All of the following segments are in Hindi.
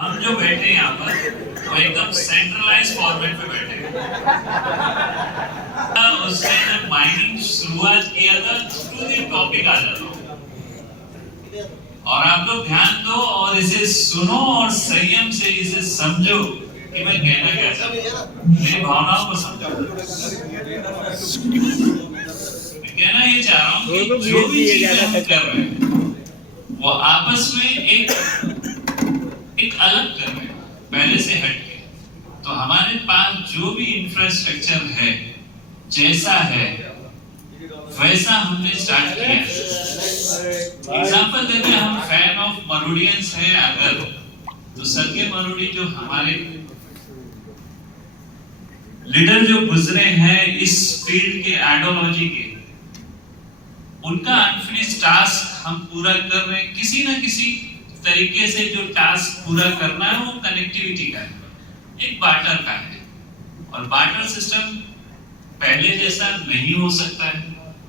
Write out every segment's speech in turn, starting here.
हम जो बैठे हैं यहाँ पर वो एकदम सेंट्रलाइज फॉर्मेट पे बैठे हैं। उसने जब माइनिंग शुरुआत किया था टू द टॉपिक आ जाता हूँ और आप लोग ध्यान दो और इसे सुनो और संयम से इसे समझो कि मैं कहना क्या चाहता हूँ, मेरी भावनाओं को समझो। मैं कहना ये चाह रहा हूँ कि जो भी चीजें हम कर रहे हैं वो आपस में एक अलग कर रहे हैं, पहले से हटके। तो हमारे पास जो भी इंफ्रास्ट्रक्चर है, जैसा है वैसा हमने स्टार्ट किया। एग्जांपल देते हैं, हम फैन ऑफ मरूडियंस हैं अगर, तो सरके मरूडी जो हमारे लीडर जो गुजरे हैं इस फील्ड के आइडियोलॉजी के, उनका अनफिनिश्ड टास्क हम पूरा कर रहे हैं। किसी ना किसी तरीके से जो टास्क पूरा करना है वो कनेक्टिविटी का है, एक बार्टर का है। और बार्टर सिस्टम पहले जैसा नहीं हो सकता है,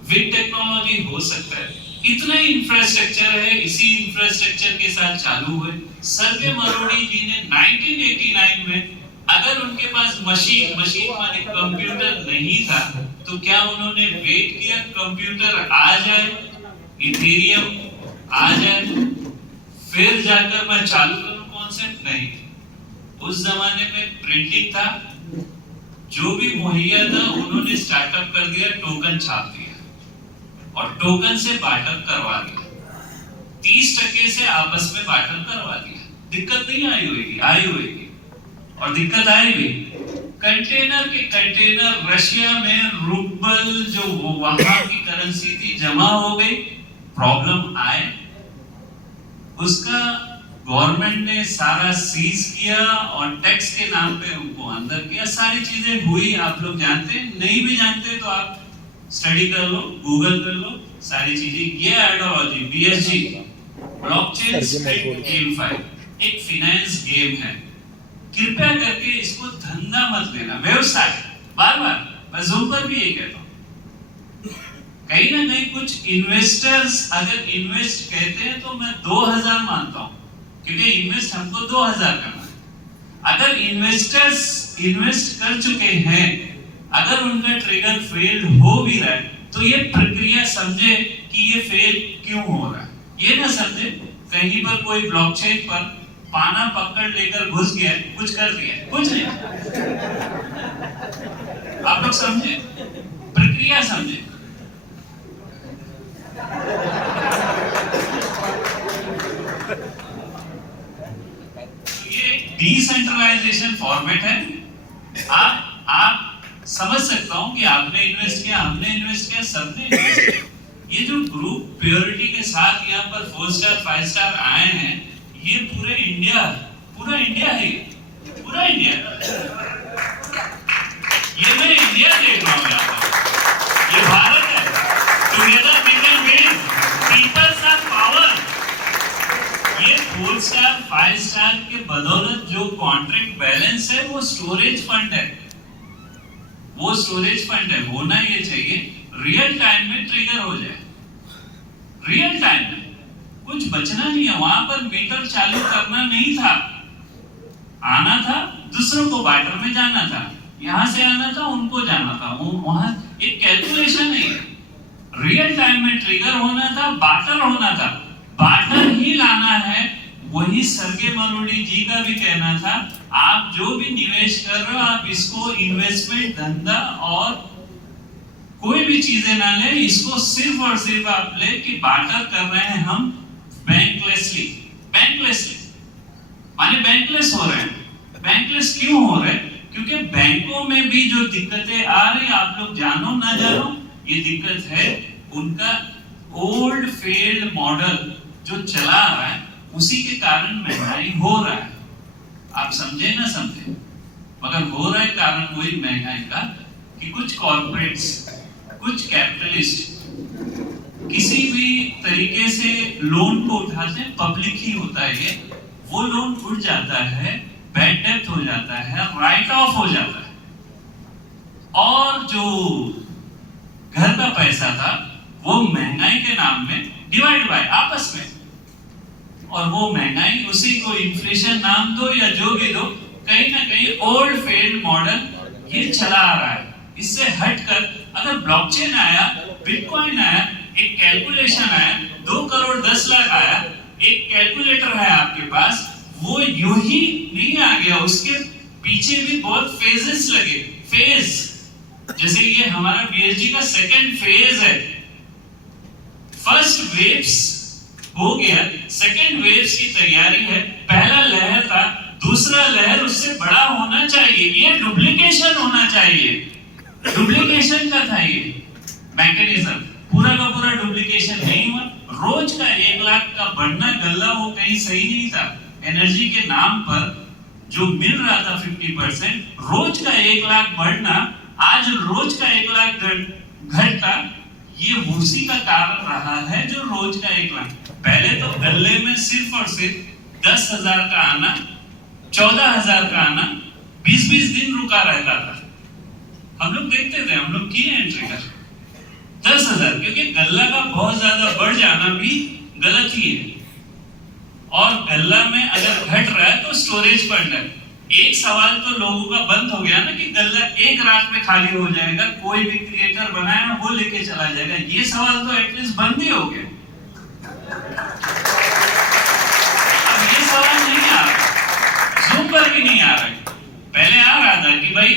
विद टेक्नोलॉजी हो सकता है। इतना इंफ्रास्ट्रक्चर है, इसी इंफ्रास्ट्रक्चर के साथ चालू हुए। सरके मरूडी जी ने 1989 में, अगर उनके पास मशीन माने कंप्यूटर नहीं था तो क्या उन्होंने वेट किया कंप्यूटर आ जाए, इथेरियम आ जाए, फिर जाकर मैं चालू करूं कॉन्सेप्ट? नहीं। उस जमाने में प्रिंटिंग था, जो भी मुहैया था उन्होंने स्टार्टअप कर दिया, टोकन छाप दिया और टोकन से बार्टर करवा दिया। 30% से आपस में बार्टर करवा दिया। दिक्कत नहीं आई होगी और दिक्कत आई भी। कंटेनर के कंटेनर रशिया में रूबल जो वहां की करेंसी थी जमा हो गई, प्रॉब्लम आए, उसका गवर्नमेंट ने सारा सीज किया और टैक्स के नाम पे उनको अंदर किया। सारी चीजें हुई, आप लोग जानते हैं, नहीं भी जानते तो आप स्टडी कर लो, गूगल कर लो, सारी चीजें। ये ideology BSG, blockchain strict GameFi, एक फाइनेंस गेम है। कृपया करके इसको धंधा मत लेना, व्यवसाय। बार मैं जूम पर भी यही कहता हूँ। कहीं ना कहीं कुछ इन्वेस्टर्स अगर इन्वेस्ट कहते हैं तो मैं 2000 मानता हूं, क्योंकि इन्वेस्ट हमको 2000 करना है। अगर इन्वेस्टर्स इन्वेस्ट कर चुके हैं, अगर उनका ट्रिगर फेल हो भी रहा है तो ये प्रक्रिया समझे कि ये फेल क्यों हो रहा है। ये ना समझे कहीं पर कोई ब्लॉकचेन पर पाना पकड़ लेकर घुस गया, कुछ कर दिया, कुछ नहीं। आप लोग समझे, प्रक्रिया समझे। ये डिसेंट्रलाइजेशन फॉर्मेट है। आप समझ सकता हूं कि आपने इन्वेस्ट किया, हमने इन्वेस्ट किया, सबने इन्वेस्ट किया। ये जो ग्रुप प्योरिटी के साथ यहाँ पर 4 स्टार 5 स्टार आए हैं, ये पूरा इंडिया है, पूरा इंडिया। ये मैं इंडिया देख रहा हूँ यहाँ पर, ये भारत है। Together we can win, peoples are power. ये 4 स्टार 5 स्टार के बदौलत जो कॉन्ट्रैक्ट बैलेंस है वो स्टोरेज फंड है, वो स्टोरेज फंड है। होना ये चाहिए रियल टाइम में ट्रिगर हो जाए, रियल टाइम में कुछ बचना नहीं है। वहां पर मीटर चालू करना नहीं था, आना था, दूसरों को बार्टर में जाना था, यहां से आना था, उनको जाना था। वहां एक कैलकुलेशन नहीं है, रियल टाइम में ट्रिगर होना था, बार्टर होना था, बार्टर ही लाना है। वही सरके मरूडी जी का भी कहना था, आप जो भी निवेश कर रहे हो आप इसको इन्वेस्टमेंट, धंधा और कोई भी चीजें ना ले, इसको सिर्फ और सिर्फ आप ले कि बार्टर कर रहे हैं हम बैंकलेसली माने बैंकलेस हो रहे हैं। बैंकलेस क्यों हो रहे हैं? क्योंकि बैंकों में भी जो दिक्कतें आ रही, आप लोग जानो ना जानो, ये दिक्कत है उनका ओल्ड फेल्ड मॉडल जो चला आ रहा है, उसी के कारण महंगाई हो रहा है। आप समझे ना समझे, मगर हो रहा है कारण वही महंगाई का कि कुछ कॉर्पोरेट्स, कुछ कैपिटलिस्ट किसी भी तरीके से लोन को उठाते हैं, पब्लिक ही होता है ये, वो लोन उठ जाता है, बैड डेब्ट हो जाता है, राइट ऑफ हो जाता है, और जो घर का पैसा था वो महंगाई के नाम में डिवाइड बाय आपस में और वो महंगाई, उसी को इन्फ्लेशन नाम दो या जो भी दो, कहीं ना कहीं ओल्ड फेल्ड मॉडल ये चला आ रहा है। इससे हटकर अगर ब्लॉकचेन आया, बिटकॉइन आया, एक कैलकुलेशन आया, 2 करोड़ 10 लाख आया, एक कैलकुलेटर है आपके पास, वो यूं ही नहीं आ गया, उसके पीछे भी बहुत फेजेस लगे। फेज जैसे ये हमारा पीएचडी का सेकंड फेज है। फर्स्ट वेव्स हो गया, सेकंड वेव्स की तैयारी है। पहला लहर था, दूसरा लहर उससे बड़ा होना चाहिए, ये डुप्लीकेशन होना चाहिए। डुप्लीकेशन का था ये मैकेनिज्म, पूरा का पूरा डुप्लीकेशन नहीं हुआ। रोज का 1 लाख का बढ़ना गल्ला वो कहीं सही नहीं था। एनर्जी के नाम पर जो मिल रहा था 50%, रोज का 1 लाख बढ़ना, आज रोज का 1 लाख घटता, ये उसी का कारण रहा है जो रोज का 1 लाख। पहले तो गल्ले में सिर्फ और सिर्फ 10,000 का आना, 14,000 का आना 20-20 दिन रुका रहता था। हम लोग देखते थे, हम लोग किए एंट्री कर 10,000, क्योंकि गल्ला का बहुत ज्यादा बढ़ जाना भी गलत ही है। और गल्ला में अगर घट रहा है तो स्टोरेज बढ़ रहा है। एक सवाल तो लोगों का बंद हो गया ना कि गल्ला एक रात में खाली हो जाएगा, कोई भी क्रिएटर बनाया वो लेके चला जाएगा, ये सवाल तो एटलीस्ट बंद ही हो गया। अब ये सवाल नहीं आ रहा, जूम पर भी नहीं आ रहा है। पहले आ रहा था कि भाई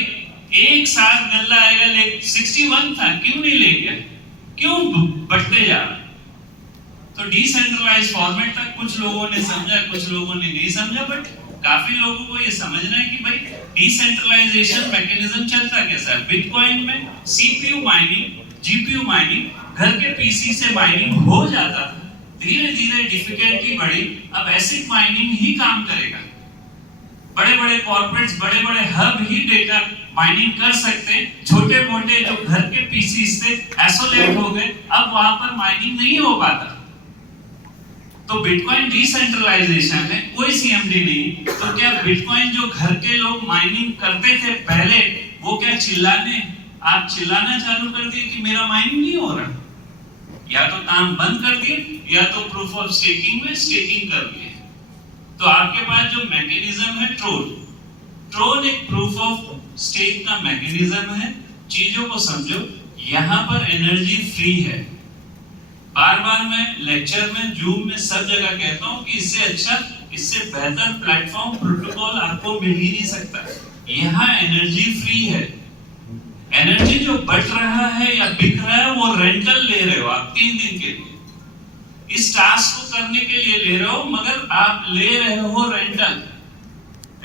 एक साथ गल्ला आएगा, लेकिन 61 था, क्यों नहीं ले गया, क्यों बढ़ते जा रहा। तो डिसेंट्रलाइज फॉर्मेट तक कुछ लोगों ने समझा, कुछ लोगों ने नहीं समझा, बट काफी लोगों को ये समझना है कि भाई डिसेंट्रलाइजेशन मैकेनिज्म चलता कैसा है। बिटकॉइन में सीपीयू माइनिंग, जीपीयू माइनिंग, घर के पीसी से माइनिंग हो जाता था, धीरे धीरे डिफिकल्टी बढ़ी, अब एसिड माइनिंग ही काम करेगा। बड़े बड़े कॉर्पोरेट्स, बड़े बड़े हब ही डेटा माइनिंग कर सकते, छोटे मोटे जो घर के पीसी से आइसोलेट हो गए, अब वहां पर माइनिंग नहीं हो पाता। तो बिटकॉइन डिसेंट्रलाइजेशन है, कोई सीएमडी नहीं। तो क्या बिटकॉइन जो घर के लोग माइनिंग करते थे पहले, वो क्या आप चिल्लाना चालू कर दिए कि मेरा माइनिंग नहीं हो रहा, या तो काम बंद कर दिए, या तो प्रूफ ऑफ स्टेकिंग में स्टेकिंग कर दिए। तो आपके पास जो मैकेनिज्म है ट्रोन एक प्रूफ ऑफ स्टेक का मैकेनिज्म है। चीजों को समझो, यहाँ पर एनर्जी फ्री है। बार बार मैं लेक्चर में, जूम में, सब जगह कहता हूँ कि इससे अच्छा, इससे बेहतर प्लेटफॉर्म, प्रोटोकॉल आपको मिल ही नहीं सकता। यहाँ एनर्जी फ्री है। एनर्जी जो बट रहा है या बिक रहा है, वो रेंटल ले रहे हो आप 3 दिन के लिए। इस टास्क को करने के लिए ले रहे हो, मगर आप ले रहे हो रेंटल।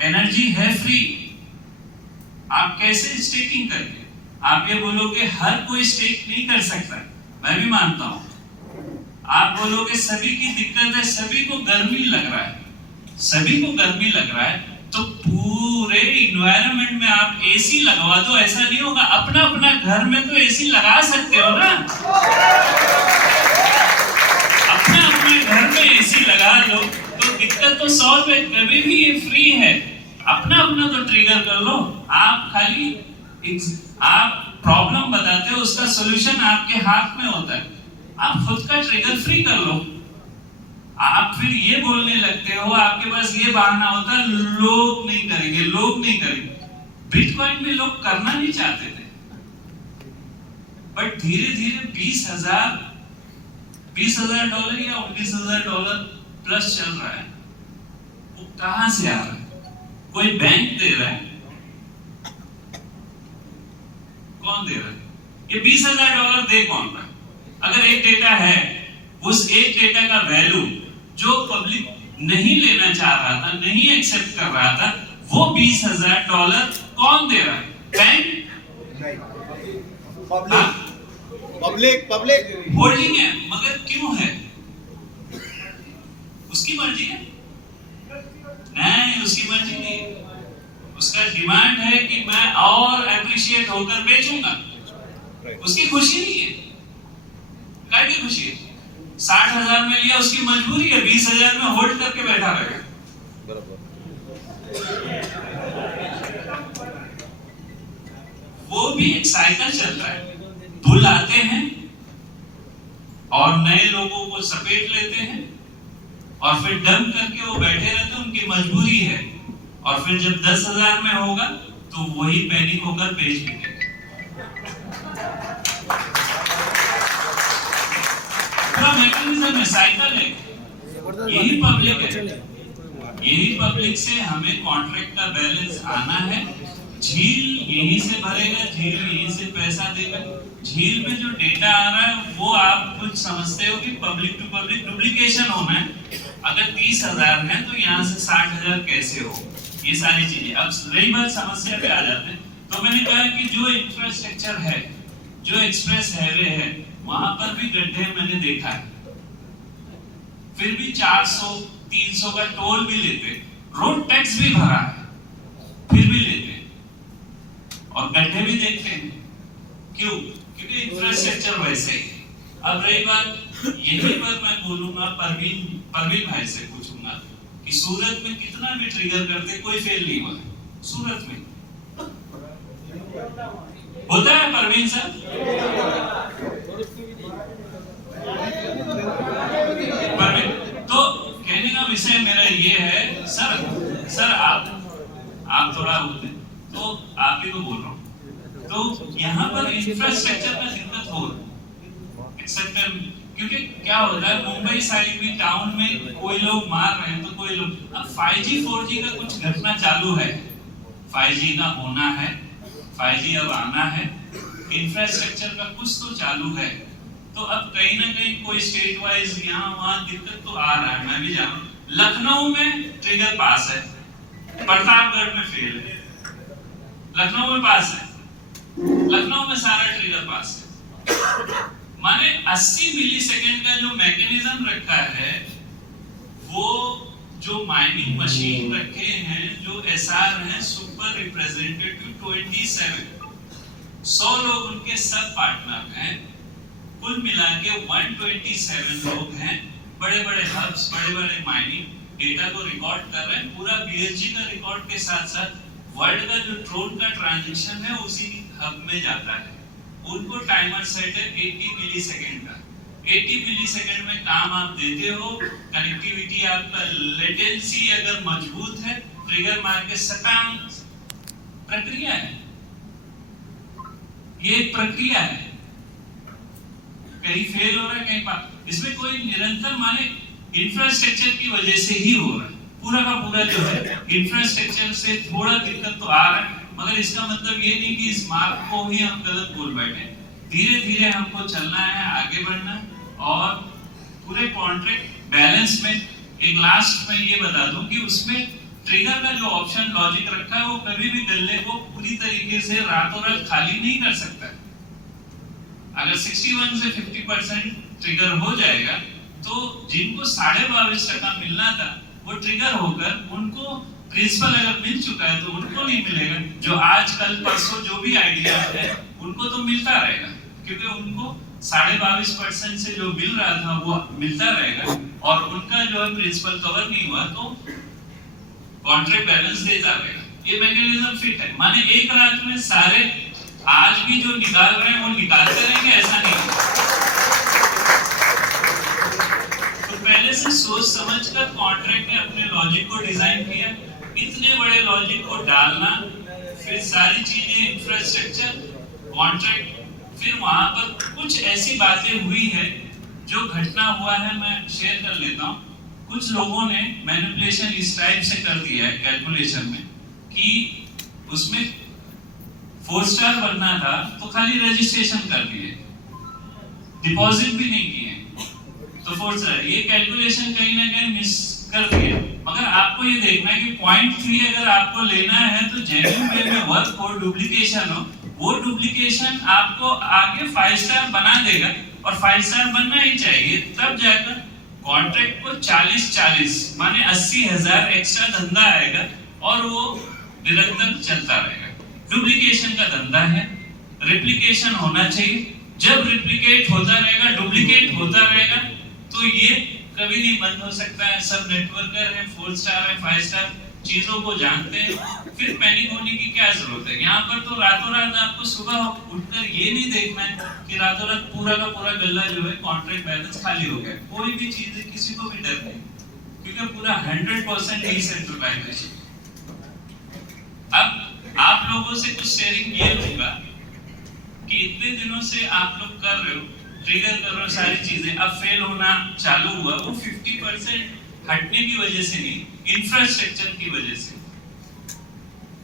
एनर्जी है फ्री। आप कैसे स्टेकिंग करेंगे? आप ये बोलोगे हर कोई स्टेक नहीं कर सकता, मैं भी मानता हूं। आप बोलोगे सभी की दिक्कत है, सभी को गर्मी लग रहा है, सभी को गर्मी लग रहा है, तो पूरे इन्वायरमेंट में आप एसी लगवा दो, ऐसा नहीं होगा। अपना अपना घर में तो एसी लगा सकते हो ना, अपने अपने घर में एसी लगा लो, तो दिक्कत तो सॉल्व है। कभी भी ये फ्री है, अपना अपना तो ट्रिगर कर लो। आप खाली आप प्रॉब्लम बताते हो, उसका सॉल्यूशन आपके हाथ में होता है। आप खुद का ट्रिगर फ्री कर लो। आप फिर ये बोलने लगते हो, आपके पास ये बहाना होता है, लोग नहीं करेंगे, लोग नहीं करेंगे। बिटकॉइन में लोग करना नहीं चाहते थे, बट धीरे धीरे $20,000 या $19,000 प्लस चल रहा है। वो कहां से आ रहा है? कोई बैंक दे रहा है? कौन दे रहा है? ये $20,000 दे कौन रहा है? अगर एक डेटा है, उस एक डेटा का वैल्यू जो पब्लिक नहीं लेना चाह रहा था, नहीं एक्सेप्ट कर रहा था, वो $20,000 कौन दे रहा है? बैंक? पब्लिक होल्डिंग है, मगर क्यों है? उसकी मर्जी है? नहीं, उसकी मर्जी नहीं। उसका डिमांड है कि मैं और एप्रिशिएट होकर बेचूंगा। उसकी खुशी नहीं है। क्या की खुशी है? 60,000 में लिया, उसकी मजबूरी है, 20,000 में होल्ड करके बैठा रहेगा। वो भी एक साइकिल चल रहा है। बुल आते हैं और नए लोगों को सपेट लेते हैं, और फिर डंप करके वो बैठे रहते, उनकी मजबूरी है, और फिर जब 10,000 में होगा तो वही पैनिक होकर बेच देंगे। पूरा मैकेनिज्म है, साइकिल है, यही पब्लिक है, यही पब्लिक से हमें कॉन्ट्रैक्ट का बैलेंस आना है। झील यहीं से भरेगा, झील यहीं से पैसा देगा। झील में जो डेटा आ रहा है वो आप कुछ समझते हो कि पब्लिक टू पब्लिक डुप्लीकेशन होना है। अगर 30,000 है तो यहाँ से 60,000 कैसे हो, ये सारी चीजें। अब रही बात समस्या पे आ जाते हैं, तो मैंने कहा कि जो इंफ्रास्ट्रक्चर है, जो एक्सप्रेस हाईवे है, वहां पर भी गड्ढे मैंने देखा है, फिर भी 400-300 का टोल भी लेते, रोड टैक्स भी भरा है, फिर भी लेते, और गड्ढे भी देखते हैं। क्यों? क्योंकि इंफ्रास्ट्रक्चर वैसे ही। अब रही बात, यही पर मैं बोलूंगा, परवीन भाई से पूछूंगा कि सूरत में कितना भी ट्रिगर करते कोई फेल नहीं हुआ। सूरत में होता है परवीन सर? परवीन, तो कहने का विषय मेरा ये है सर आप थोड़ा बोलते, तो आप ही को बोल रहा हूँ। तो यहाँ पर इंफ्रास्ट्रक्चर में दिक्कत हो रही, क्योंकि क्या होता है, मुंबई साइड भी टाउन में कोई लोग मार रहे हैं तो कोई लोग, अब 5G 4G का कुछ घटना चालू है, 5G का होना है, 5G अब आना है, इंफ्रास्ट्रक्चर का कुछ तो चालू है। तो अब कहीं ना कहीं कोई स्टेट वाइज यहाँ वहाँ दिक्कत तो आ रहा है, मैं भी जानूं। लखनऊ में ट्रिगर पास है, प्रतापगढ़ में फेल है, लखनऊ में पास है, लखनऊ में सारा ट्रिगर पास है। माने 80 मिलीसेकंड का जो मैकेनिज्म रखा है, वो जो माइनिंग मशीन रखे हैं, जो SR हैं, सुपर रिप्रेजेंटेटिव 27, 100 लोग उनके सब पार्टनर हैं, कुल मिला के 127 लोग हैं। बड़े बड़े हब्स, बड़े बड़े माइनिंग डेटा को रिकॉर्ड कर रहे हैं, पूरा BSG का रिकॉर्ड के साथ साथ वर्ल्ड का जो ट्रोन का ट्रांजैक्शन है उसी हब में जाता है। उनको टाइमर सेट है 80 मिलीसेकंड का। 80 मिलीसेकंड में काम आप देते हो, कनेक्टिविटी आपका, लेटेंसी अगर मजबूत है, ट्रिगर मार के सटांग, प्रक्रिया है, ये एक प्रक्रिया है, कहीं फेल हो रहा है, कहीं पास। इसमें कोई निरंतर, माने इंफ्रास्ट्रक्चर की वजह से ही हो रहा है, पूरा का पूरा जो है इंफ्रास्ट्रक्चर से थोड़ा दिक्कत तो आ रहा है, मगर इसका मतलब ये नहीं कि इस मार्ग को ही हम गलत बोल बैठे। धीरे धीरे हमको चलना है, आगे बढ़ना है, और पूरे कॉन्ट्रैक्ट बैलेंस में एक लास्ट में ये बता दूं कि उसमें ट्रिगर का जो ऑप्शन लॉजिक रखा है, वो कभी भी गल्ले को पूरी तरीके से रातों रात खाली नहीं कर सकता। अगर 61 से 50% ट्रिगर हो जाएगा तो जिनको 22.5% मिलना था वो ट्रिगर होकर उनको प्रिंसिपल अगर मिल चुका है तो उनको नहीं मिलेगा। जो आज कल परसों जो भी आइडिया है उनको तो मिलता रहेगा, क्योंकि उनको 22.5% से जो मिल रहा था वो मिलता रहेगा, और उनका जो है प्रिंसिपल कवर नहीं हुआ तो कॉन्ट्रैक्ट बैलेंस देता रहेगा। ये मैकेनिज्म फिट है, माने एक रात में सारे आज भी जो निकाल रहे हैं वो निकालते रहेंगे, ऐसा नहीं है। तो पहले से सोच समझकर कॉन्ट्रैक्ट ने अपने लॉजिक को डिजाइन किया। इतने बड़े लॉजिक को डालना, फिर सारी चीजें, इंफ्रास्ट्रक्चर, कॉन्ट्रैक्ट, फिर वहां पर कुछ ऐसी बातें हुई है जो घटना हुआ है, मैं शेयर कर लेता हूँ। कुछ लोगों ने मैनिपुलेशन इस टाइप से कर दिया है कैलकुलेशन में कि उसमें 4 स्टार बनना था तो खाली रजिस्ट्रेशन कर दिए, डिपॉजिट भी नहीं किए, तो 4 स्टार। ये कैलकुलेशन कहीं ना कहीं मिस कर दिए। मगर आपको ये देखना है कि 0.3 अगर आपको लेना है तो जेन्युइन वे में वर्क हो, डुप्लीकेशन हो, वो डुप्लीकेशन आपको आगे 5 स्टार बना देगा, और 5 स्टार बनना ही चाहिए, तब जाकर कॉन्ट्रैक्ट को 40-40 माने 80,000 एक्स्ट्रा धंधा आएगा, और वो निरंतर चलता रहेगा। डुप्लीकेशन का धंधा है, रिप्लिकेशन होना चाहिए। जब रिप्लिकेट होता रहेगा, डुप्लीकेट होता रहेगा, तो ये कभी नहीं बंद हो सकता है। सब नेटवर्कर है, 4 स्टार है, 5 स्टार, चीजों को जानते हैं, फिर पैनिक होने की क्या जरूरत है। यहाँ पर तो रातों रात आपको सुबह उठकर ये नहीं देखना है कि रातों रात पूरा का पूरा गल्ला जो है कॉन्ट्रैक्ट बैलेंस खाली हो गया। कोई भी चीज, किसी को भी डर नहीं, क्योंकि पूरा 100% डिसेंट्रलाइजेशन। अब आप लोगों से कुछ शेयरिंग ये लूंगा कि इतने दिनों से आप लोग कर रहे हो, ट्रिगर कर रहे हो सारी चीजें, अब फेल होना चालू हुआ, वो 50% हटने की वजह से नहीं, इंफ्रास्ट्रक्चर की वजह से।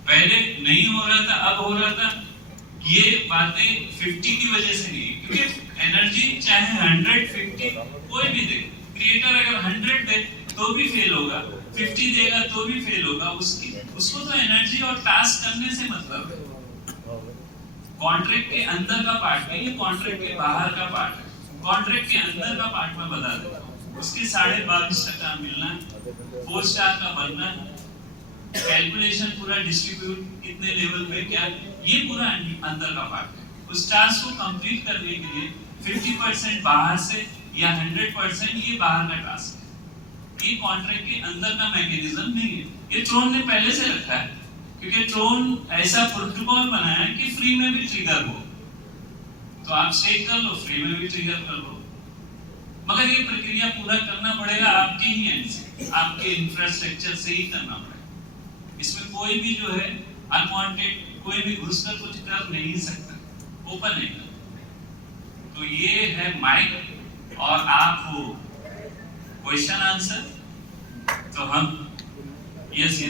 पहले नहीं हो रहा था, अब हो रहा था। ये बातें 50 की वजह से नहीं, क्योंकि एनर्जी चाहे 150 कोई भी दे, क्रिएटर अगर 100 दे तो भी फेल होगा, 50 देगा तो भी फेल होगा। उसको तो एनर्जी और टास्क करने से मतलब है। कॉन्ट्रैक्ट के अंदर का पार्ट नहीं, ये कॉन्ट्रैक्ट के बाहर का पार्ट है। कॉन्ट्रैक्ट के अंदर का पार्ट मैं बता देता हूँ, उसके 22.5% मिलना, 4 स्टार का बनना, कैलकुलेशन पूरा डिस्ट्रीब्यूट कितने लेवल पे क्या, ये पूरा अंदर का पार्ट है। उस टास्क को कंप्लीट करने के लिए 50% बाहर से या 100% ये बाहर का टास्क है। ये कॉन्ट्रैक्ट के अंदर का मैकेनिज्म नहीं है, ये ट्रोन ने पहले से रखा है, क्योंकि ट्रोन ऐसा प्रोटोकॉल बनाया है कि फ्री में भी ट्रिगर हो, तो आप स्टेक कर लो, फ्री में भी ट्रिगर कर लो। मगर ये प्रक्रिया पूरा करना पड़ेगा आपके ही एंड से, आपके इंफ्रास्ट्रक्चर से ही करना पड़ेगा। इसमें कोई भी जो है अनवांटेड कोई भी घुसकर कुछ कर नहीं सकता, ओपन है। तो ये है माइक और आप हो क्वेश्चन आंसर। तो हम यस